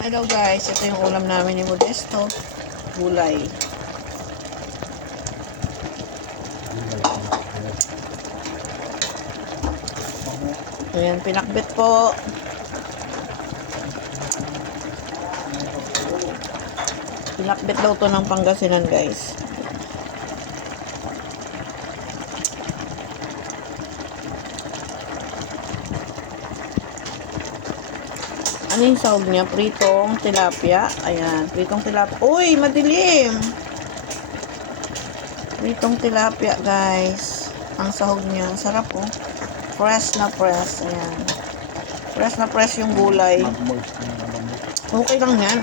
Hello guys, ito yung ulam namin ni Modesto. Gulay. Ayan, pinakbit po. Pinakbit daw to ng Pangasinan guys. Ano yung sahog niya? Pritong tilapia. Ayan, pritong tilapia. Uy, madilim! Pritong tilapia, guys. Ang sahog niya. Sarap, oh. Fresh na fresh. Ayan. Fresh na fresh yung gulay. Okay lang yan.